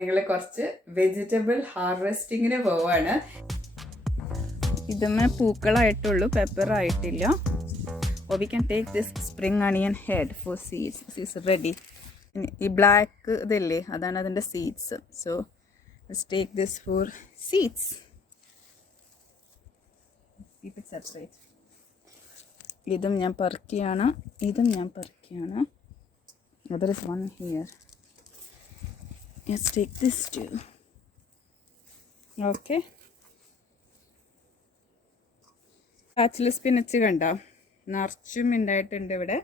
ഞങ്ങൾ കുറച്ച് വെജിറ്റബിൾ ഹാർവെസ്റ്റിങ്ങിന് പോവാണ്. ഇതൊന്നും പൂക്കളായിട്ടുള്ളൂ, പെപ്പർ ആയിട്ടില്ല. Or we can take this spring onion head for seeds. This is ready. ഈ ബ്ലാക്ക് ഇതല്ലേ, അതാണ് അതിൻ്റെ seeds. So let's take this for seeds. Keep it separate. ഇതും ഞാൻ പറിക്കുകയാണ്. There is one here. Let's take this too. Okay. Actually spinach കണ്ടോ, നിറച്ചും ഉണ്ടായിട്ടുണ്ട് ഇവിടെ.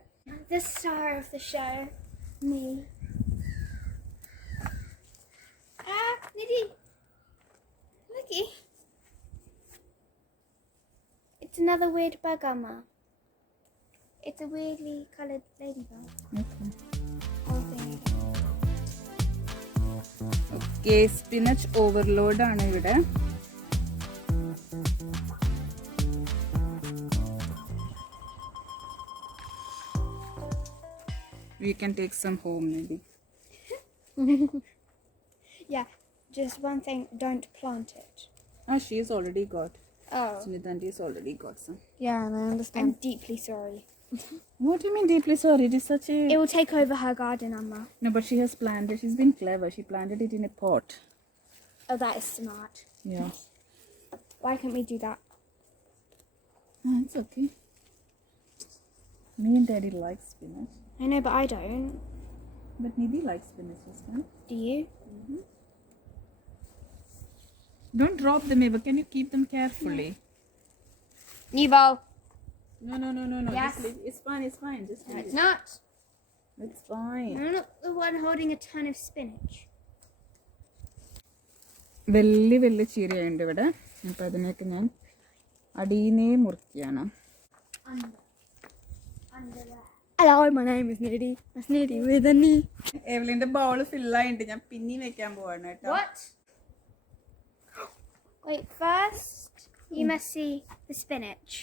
The star of the show, me. Nidhi. Looky. It's another weird bug, Amma. It's a weirdly coloured ladybug. Okay. Oh, there. Okay, spinach overload ആണ് ഇവിടെ. We can take some home maybe. Yeah, just one thing, don't plant it. She's already got. Oh. Sunithanti's already got some. Yeah, I understand. I'm deeply sorry. What do you mean deeply sorry? It is such a... It will take over her garden, Amma. No, but she has planted. She's been clever. She planted it in a pot. Oh, that is smart. Yeah. Why can't we do that? It's okay. Me and Daddy like spinach. I know, but I don't. But Nidhi likes spinach this time. Do you? Mm-hmm. Don't drop them, Eva. Can you keep them carefully? Nivo. No. Yes. Just leave. It's fine. Just No, leave it's it. not. It's fine. I'm not the one holding a ton of spinach. വലിയ ചീരയുണ്ട് ഇവിടെ. അപ്പോൾ അതിനൊക്കെ ഞാൻ അടിയിനേ മുറിക്കുകയാണ്. Hello, my name is Nidhi. That's Nidhi with a knee. എവലിന്റെ bowl ഫില്ലായിട്ട് ഞാൻ പിന്നെയും വെക്കാൻ പോവാണ് കേട്ടോ. What? Wait, first you must see the spinach.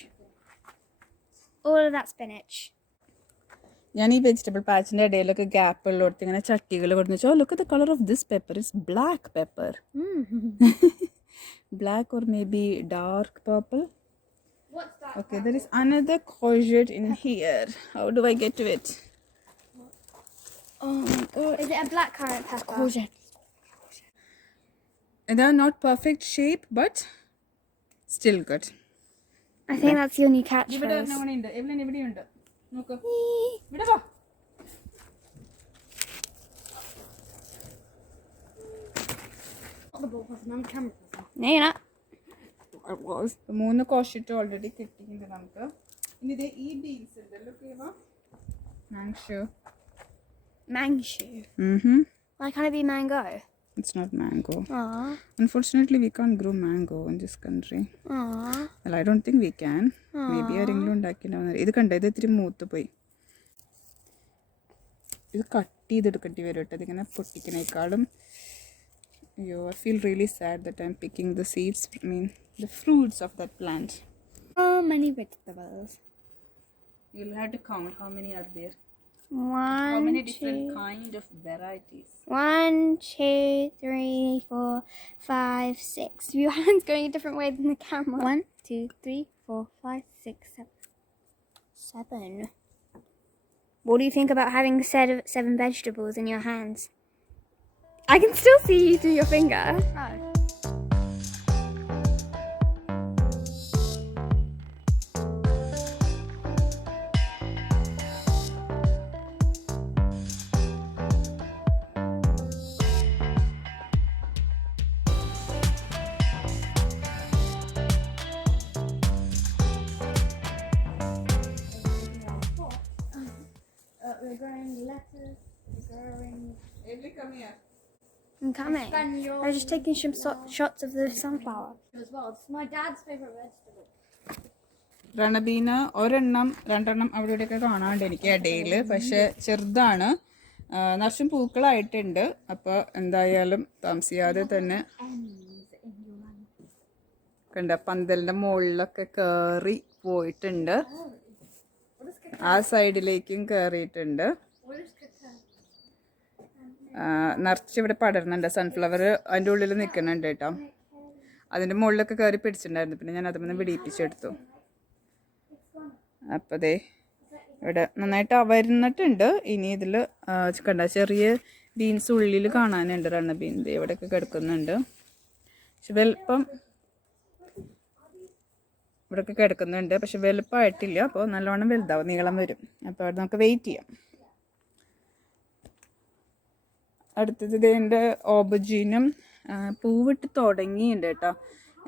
All of that spinach. ഞാൻ ഈ വെജിറ്റബിൾ പാച്ചിന്റെ ഇടയിലൊക്കെ ഗ്യാപ്പ് ഉള്ളിടത്ത് ഇങ്ങനെ ചട്ടികൾ കൊടുത്തു വെച്ചാൽ look at the colour of this pepper. It's black pepper. Black or maybe dark purple. What's that? Okay, there is another courgette in here. How do I get to it? Oh my god. Is it a black currant pepper? Courgette. They are not perfect shape, but still good. I think that's your new ഇവിടെ catchphrase. ഉണ്ട്. എവലിൻ ഇവിടെയുണ്ട്. നോക്ക്. ഇവിടെ വാ. No, you're not. മൂന്ന് കോഷറ്റ് ഓൾറെഡി കിട്ടിയിട്ടുണ്ട് നമുക്ക്. ഇനി ഇതേ ഈ ബീൻസ് ഉണ്ടല്ലോ കേവ. Mango. Mango. Why can't it be mango? It's not mango. Aww. Unfortunately, we can't grow mango in this country. Aww. Well, I don't think we can. Maybe ആരെങ്കിലും ഉണ്ടാക്കിയിട്ടുണ്ടാവും. ഇത് കണ്ടോ, ഇത് ഇത്തിരി മൂത്ത് പോയി. ഇത് കട്ട് ചെയ്തെടുക്കേണ്ടി വരും കേട്ടോ. ഇതിങ്ങനെ പൊട്ടിക്കണേക്കാളും. I feel really sad that I'm picking the seeds, the fruits of that plant. So many vegetables. You'll have to count how many are there. One, How many two, different kind of varieties? 1, 2, 3, 4, 5, 6. Your hand's going a different way than the camera. 1, 2, 3, 4, 5, 6, 7. 7. What do you think about having a set of 7 vegetables in your hands? I can still see you through your finger. Oh. We're growing lettuce, we're growing... Emily, come here. I'm coming. I was just taking some shots of the sunflower. As well. It's my dad's favorite vegetable. രണബീന ഒരെണ്ണം രണ്ടെണ്ണം അവിടെ ഇവിടെയൊക്കെ കാണാണ്ട് എനിക്ക് ഇടയിൽ. പക്ഷെ ചെറുതാണ്, നിറച്ചും പൂക്കളായിട്ടുണ്ട്. അപ്പോൾ എന്തായാലും താമസിയാതെ തന്നെ കണ്ട പന്തലിൻ്റെ മുകളിലൊക്കെ കയറി പോയിട്ടുണ്ട്. ആ സൈഡിലേക്കും കയറിയിട്ടുണ്ട്. നിറച്ച് ഇവിടെ പടരുന്നുണ്ട്. സൺഫ്ലവർ അതിൻ്റെ ഉള്ളിൽ നിൽക്കുന്നുണ്ട് കേട്ടോ. അതിൻ്റെ മുകളിലൊക്കെ കയറി പിടിച്ചിട്ടുണ്ടായിരുന്നു. പിന്നെ ഞാൻ അതിൽ നിന്ന് പിടിപ്പിച്ചെടുത്തു. അപ്പോൾ ദേ ഇവിടെ നന്നായിട്ട് വരുന്നിട്ടുണ്ട്. ഇനി ഇതിൽ കണ്ട ചെറിയ ബീൻസ് ഉള്ളിൽ കാണാനുണ്ട്. റണ്ണ ബീൻ ഇവിടെയൊക്കെ കിടക്കുന്നുണ്ട്. പക്ഷെ വലുപ്പം ഇവിടെയൊക്കെ കിടക്കുന്നുണ്ട്. പക്ഷെ വലുപ്പമായിട്ടില്ല. അപ്പോൾ നല്ലോണം വലുതാവും, നീളം വരും. അപ്പോൾ അവിടെ നമുക്ക് വെയിറ്റ് ചെയ്യാം. അടുത്തത് ഇതിൻ്റെ ഓബജീനും പൂവിട്ട് തുടങ്ങിയിട്ടുണ്ട് കേട്ടോ.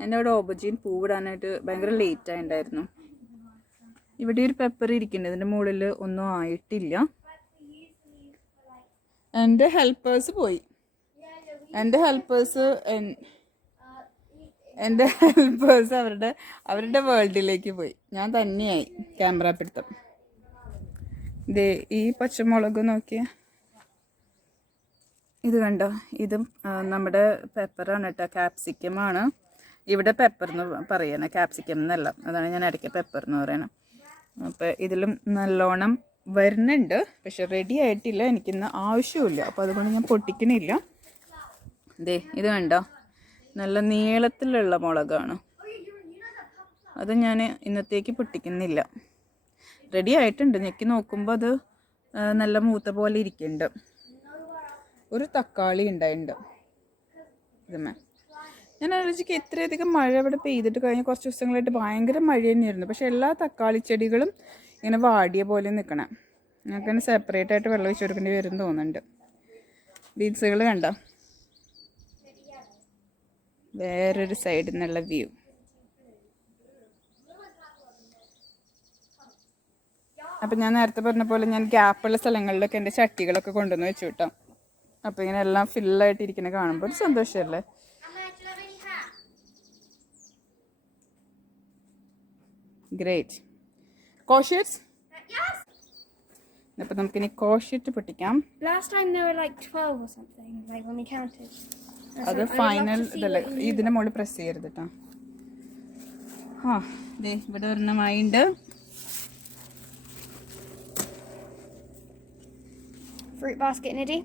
എൻ്റെ അവിടെ ഓബജീൻ പൂവിടാനായിട്ട് ഭയങ്കര ലേറ്റായി ഉണ്ടായിരുന്നു. ഇവിടെ ഒരു പെപ്പർ ഇരിക്കുന്നുണ്ട്. ഇതിൻ്റെ മുകളിൽ ഒന്നും ആയിട്ടില്ല. എൻ്റെ ഹെൽപ്പേഴ്സ് പോയി. എൻ്റെ ഹെൽപ്പേഴ്സ് അവരുടെ വേൾഡിലേക്ക് പോയി. ഞാൻ തന്നെയായി ക്യാമറ പിടുത്തം. ദേ ഈ പച്ചമുളക് നോക്കിയ ഇത് കണ്ടോ, ഇതും നമ്മുടെ പെപ്പറാണ് കേട്ടോ. ക്യാപ്സിക്കമാണ് ഇവിടെ പെപ്പർ എന്ന് പറയണേ, ക്യാപ്സിക്കം എന്നല്ല. അതാണ് ഞാൻ ഇടയ്ക്ക് പെപ്പർ എന്ന് പറയണത്. അപ്പോൾ ഇതിലും നല്ലോണം വരുന്നുണ്ട്. പക്ഷെ റെഡി ആയിട്ടില്ല. എനിക്കിന്ന് ആവശ്യമില്ല. അപ്പോൾ അതുകൊണ്ട് ഞാൻ പൊട്ടിക്കണില്ല. ദേ ഇത് കണ്ടോ, നല്ല നീളത്തിലുള്ള മുളകാണ്. അത് ഞാൻ ഇന്നത്തേക്ക് പൊട്ടിക്കുന്നില്ല. റെഡി ആയിട്ടുണ്ട്. ഞെക്കി നോക്കുമ്പോൾ അത് നല്ല മൂത്ത പോലെ ഇരിക്കുന്നുണ്ട്. ഒരു തക്കാളി ഉണ്ടായിട്ടുണ്ട് ഇതുമേ. ഞാൻ ആലോചിക്കുക ഇത്രയധികം മഴ ഇവിടെ പെയ്തിട്ട് കഴിഞ്ഞ കുറച്ച് ദിവസങ്ങളായിട്ട് ഭയങ്കര മഴ തന്നെയായിരുന്നു. പക്ഷെ എല്ലാ തക്കാളി ചെടികളും ഇങ്ങനെ വാടിയ പോലെ നിൽക്കണം. ഞങ്ങൾക്ക് തന്നെ സെപ്പറേറ്റ് ആയിട്ട് വെള്ളം ഒഴിച്ച് കൊടുക്കേണ്ടി വരും തോന്നുന്നുണ്ട്. ബീൻസുകൾ കണ്ടോ, വേറൊരു സൈഡിൽ നിന്നുള്ള വ്യൂ. അപ്പം ഞാൻ നേരത്തെ പറഞ്ഞ പോലെ ഞാൻ ഗ്യാപ്പുള്ള സ്ഥലങ്ങളിലൊക്കെ എൻ്റെ ചട്ടികളൊക്കെ കൊണ്ടുവന്ന് വെച്ചു കേട്ടോ. അപ്പോൾ ഇങ്ങനെ എല്ലാം ഫില്ലായിട്ട് ഇരിക്കുന്ന കാണുമ്പോൾ ഒരു സന്തോഷമല്ലേ. ഗ്രേറ്റ്. കോഷ്യറ്റ്സ്. അപ്പോൾ നമുക്കിനി കോഷ്യറ്റ് പൊട്ടിക്കാം. Last time there were like 12 or something, like when we counted. അത് ഫൈനൽ ഇതല്ല. ഇതിൻ്റെ മുകളിൽ പ്രസ് ചെയ്യരുത് കേട്ടോ. ആ ദേ ഇവിടെ ഒരെണ്ണമായിണ്ട്. Fruit basket, Nidhi.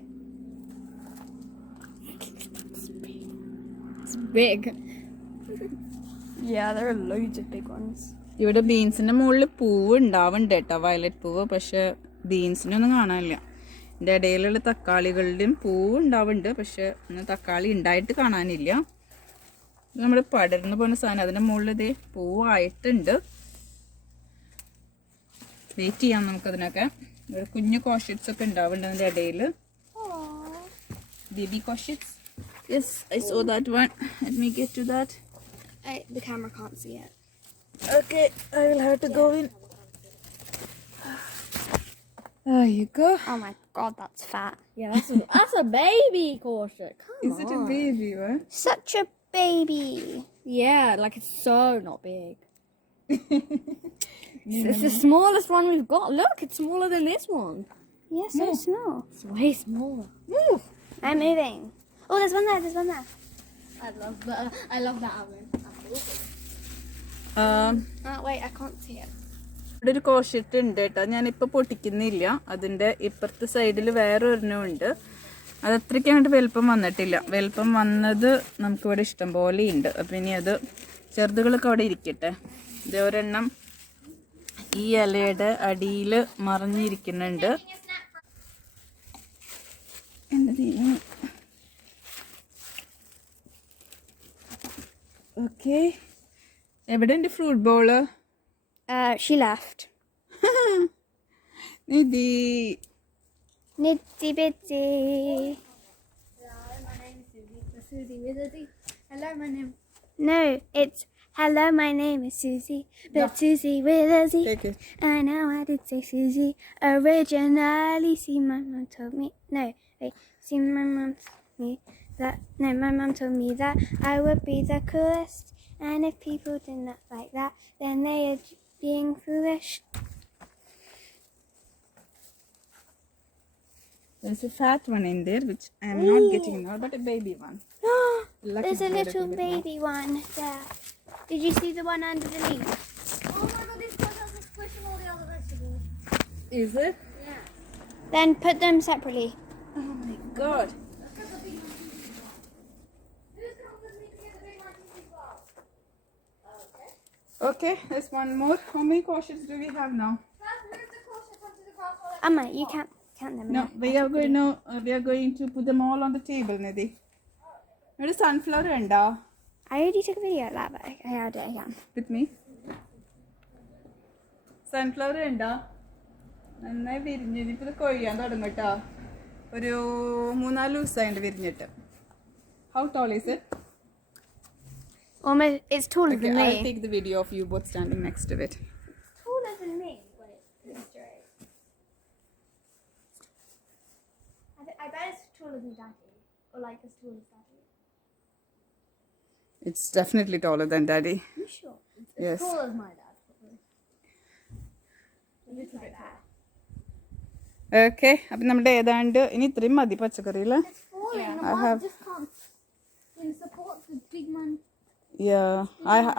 It's big. Yeah, there are loads of big ones. ഇവിടെ ബീൻസിൻ്റെ മുകളിൽ പൂവ് ഉണ്ടാവുന്നുണ്ട് കേട്ടോ, വയലറ്റ് പൂവ്. പക്ഷെ ബീൻസിനൊന്നും കാണാനില്ല. ഇതിൻ്റെ ഇടയിലുള്ള തക്കാളികളുടെയും പൂവ് ഉണ്ടാവുന്നുണ്ട്. പക്ഷെ തക്കാളി ഉണ്ടായിട്ട് കാണാനില്ല. നമ്മൾ പടർന്നു പോകുന്ന സാധനം. അതിൻ്റെ മുകളിൽ ഇതേ പൂവായിട്ടുണ്ട്. വെയിറ്റ് ചെയ്യാം നമുക്കതിനൊക്കെ. ഇവിടെ കുഞ്ഞു കോഷ്യറ്റ്സ് ഒക്കെ ഉണ്ടാവുന്നുണ്ട് അതിൻ്റെ ഇടയിൽ. ബേബി കോഷ്യറ്റ്സ്. Yes, I saw that one. Let me get to that. The camera can't see it. Okay, I will have to go in. There you go. Oh my god, that's fat. Yeah, that's a baby corset. Come Is it a baby one? Such a baby. Yeah, like it's so not big. It's the smallest one we've got. Look, it's smaller than this one. Yeah, so small. It's way smaller. Move. I'm moving. Oh, there's one there. There's one there. I love that oven. Wait, I can't see it. ഇവിടെ ഒരു കോഷ്യറ്റ് ഉണ്ട് കേട്ടോ. ഞാനിപ്പോൾ പൊട്ടിക്കുന്നില്ല. അതിൻ്റെ ഇപ്പുറത്തെ സൈഡിൽ വേറെ ഒരെണ്ണം ഉണ്ട്. അത് അത്രയ്ക്ക് അങ്ങോട്ട് വലുപ്പം വന്നിട്ടില്ല. വലുപ്പം വന്നത് നമുക്കിവിടെ ഇഷ്ടം പോലെ ഉണ്ട്. അപ്പം ഇനി അത് ചെറുതുകളൊക്കെ അവിടെ ഇരിക്കട്ടെ. ഇത് ഒരെണ്ണം ഈ ഇലയുടെ അടിയിൽ മറിഞ്ഞിരിക്കുന്നുണ്ട്. ഓക്കെ, എവിടെ ഉണ്ട് fruit ball? She left. Nidhi. Nitty bitty. Hello, my name is Susie Wizardy. Hello, my name. No, it's hello, my name is Susie, but Susie with a Z. Take it. I know I did say Susie originally. See, my mum told me. No, wait. See, my mum told me that. No, my mum told me that I would be the coolest. And if people did not like that, then they are being foolish. There's a fat one in there, which I am not getting now, but a baby one. Lucky There's a boy, little lucky boy. baby one there. Did you see the one under the leaf? Oh my god, this one has a squish and all the other vegetables. Is it? Yeah. Then put them separately. Oh my god. Okay, there's one more. How many courses do we have now? Amma, you can't count them. No, we are going to put them all on the table, Nidhi. Where is sunflower enda? I already took a video of that, but I'll do it again. With me. Sunflower enda. നന്നായി വിരിഞ്ഞ് ഇനിയിപ്പോൾ ഇത് കൊയ്യാൻ തുടങ്ങും കേട്ടോ. ഒരു 3-4 ദിവസമായിട്ട് വിരിഞ്ഞിട്ട്. How tall is it? Almost, it's taller Okay, than me. I'll take the video of you both standing next to it. Taller than me when it's straight. I bet it's taller than Daddy, or like as tall as Daddy. It's definitely taller than Daddy. Are you sure? It's Yes. as tall as my dad, probably. A little bit there. Okay, അപ്പം നമ്മുടെ ഏതാണ്ട് ഇനി ഇത്രയും മതി പച്ചക്കറിയിൽ. It's falling. I have. Just can't support the big man. Yeah,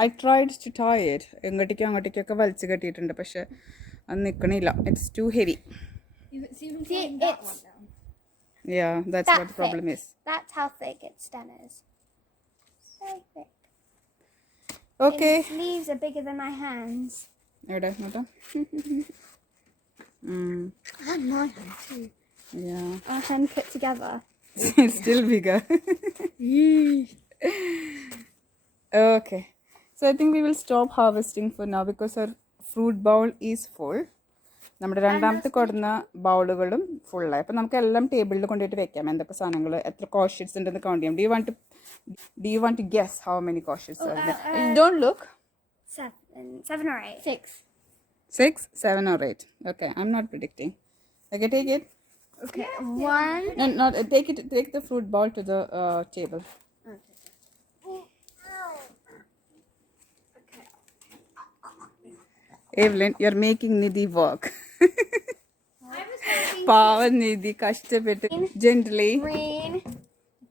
I tried to tie it. അങ്ങോട്ടേക്കൊക്കെ വലിച്ചു കെട്ടിയിട്ടുണ്ട്, പക്ഷെ അത് നിൽക്കണില്ല. It's too heavy. Yeah, that's what the problem is. That's how thick its stem is. So thick. Okay. Its leaves are bigger than my hands. എവിടെ നോട്ടാ? And my hand too. Yeah. Our hand put together. It's still bigger. Okay. So I think we will stop harvesting for now because our fruit bowl is full. നമ്മുടെ രണ്ടാമത്തെ കൊടുന്ന ബൗളുകളും ഫുള്ളായി. അപ്പം നമുക്ക് എല്ലാം ടേബിളിൽ കൊണ്ടുപോയിട്ട് വെക്കാം. എന്തൊക്കെ സാധനങ്ങൾ, എത്ര കോഷ്യറ്റ്സ് ഉണ്ടെന്ന് കൗണ്ട് ചെയ്യാം. Do you want to guess how many corsets are there? Don't look. 7 or 8. 6. 6, 7 or 8. Okay, I'm not predicting. Okay, take it. Okay. 1. No, not take it. Take the fruit bowl to the table. Evelyn, you're making Nidhi work. Power Nidhi, kashtapettu gently.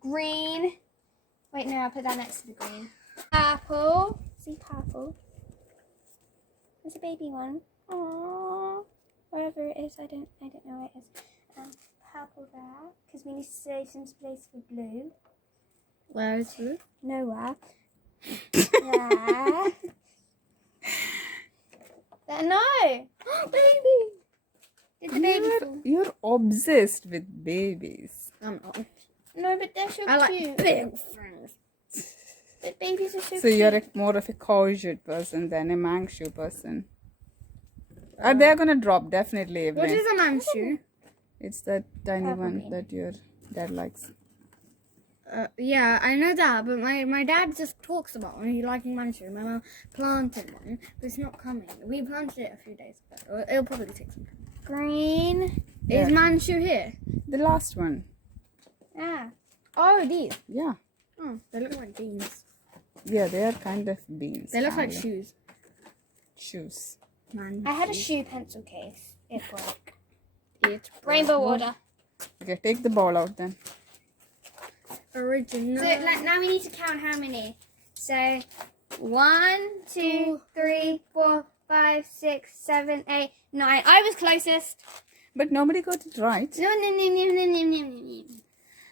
Green. Wait, no, I'll put that next to the green. Purple. See purple. There's a baby one. Aww. Wherever it is, I don't know where it is. Purple there, because we need to save some space for blue. Where is blue? Nowhere. There. There. No! Baby! Did the baby fall? You're obsessed with babies. I'm not. No, but they're so I like cute. big things. But babies are so So cute. you're more of a courgette person than a manchu person. They're gonna drop definitely, What Evelyn. is a manchu? It's that tiny Purple one bean. that your dad likes. Yeah, I know that, but my dad just talks about when he liking manchu. My mom planted one, but it's not coming. We planted it a few days ago. It'll probably take some time. Green. Yeah. Is manchu here? The last one. Yeah. Oh, these. Yeah. Oh, they look like beans. Yeah, they are kind of beans. They look like kind of shoes. shoes. I had a shoe pencil case. It broke. It's Rainbow order. Okay, take the ball out then. original. So now we need to count how many. So 1, 2, 3, 4, 5, 6, 7, 8, 9. I was closest. But nobody got it right. No.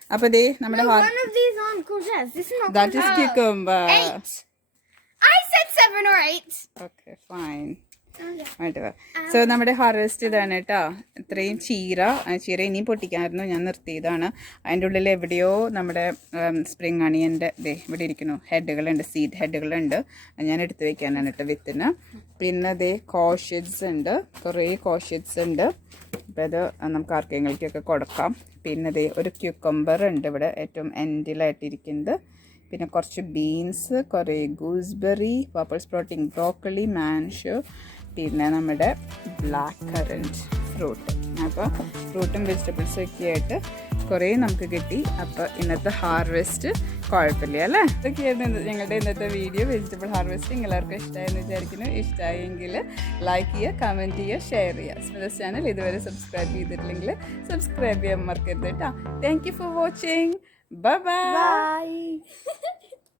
Appa de nammada No, one of these aren't courgettes. This is not that is courgette. cucumber. 8. I said 7 or 8. Okay, fine. Yeah. whatever. So നമ്മുടെ ഹാർവെസ്റ്റ് ഇതാണ് കേട്ടോ. ഇത്രയും ചീര ഇനിയും പൊട്ടിക്കാമായിരുന്നു, ഞാൻ നിർത്തിയതാണ്. അതിൻ്റെ ഉള്ളിൽ എവിടെയോ നമ്മുടെ സ്പ്രിങ് അണിയൻ്റെ ഇവിടെ ഇരിക്കുന്നു ഹെഡുകളുണ്ട്, സീഡ് ഹെഡുകളുണ്ട്. ഞാൻ എടുത്ത് വെക്കാനാണ് കേട്ടോ വിത്തിന്. പിന്നെ കോഷ്യറ്റ്സ് ഉണ്ട്, കുറേ കോഷ്യറ്റ്സ് ഉണ്ട്. അപ്പോൾ അത് നമുക്ക് ആർക്കെങ്കിലേക്കൊക്കെ കൊടുക്കാം. പിന്നെ ഒരു ക്യൂക്കമ്പർ ഉണ്ട് ഇവിടെ ഏറ്റവും എൻഡിലായിട്ടിരിക്കുന്നത്. പിന്നെ കുറച്ച് ബീൻസ്, കുറേ ഗൂസ്ബെറി, പർപ്പിൾ സ്പ്രോട്ടിങ് ബ്രോക്കലി, മാൻഷോ, പിന്നെ നമ്മുടെ ബ്ലാക്ക് കറൻറ്റ് ഫ്രൂട്ട്. അപ്പോൾ ഫ്രൂട്ടും വെജിറ്റബിൾസും ഒക്കെ ആയിട്ട് കുറേ നമുക്ക് കിട്ടി. അപ്പോൾ ഇന്നത്തെ ഹാർവെസ്റ്റ് കുഴപ്പമില്ല അല്ലേ? ഇതൊക്കെയായിരുന്നു ഞങ്ങളുടെ ഇന്നത്തെ വീഡിയോ. വെജിറ്റബിൾ ഹാർവെസ്റ്റിംഗ് എല്ലാവർക്കും ഇഷ്ടമായെന്ന് വിചാരിക്കുന്നു. ഇഷ്ടമായെങ്കിൽ ലൈക്ക് ചെയ്യുക, കമൻറ്റ് ചെയ്യുക, ഷെയർ ചെയ്യുക. സ്മിതസ് ചാനൽ ഇതുവരെ സബ്സ്ക്രൈബ് ചെയ്തിട്ടില്ലെങ്കിൽ സബ്സ്ക്രൈബ് ചെയ്യാൻ മറക്കരുത് കേട്ടോ. Thank you for watching. Bye-bye. Bye.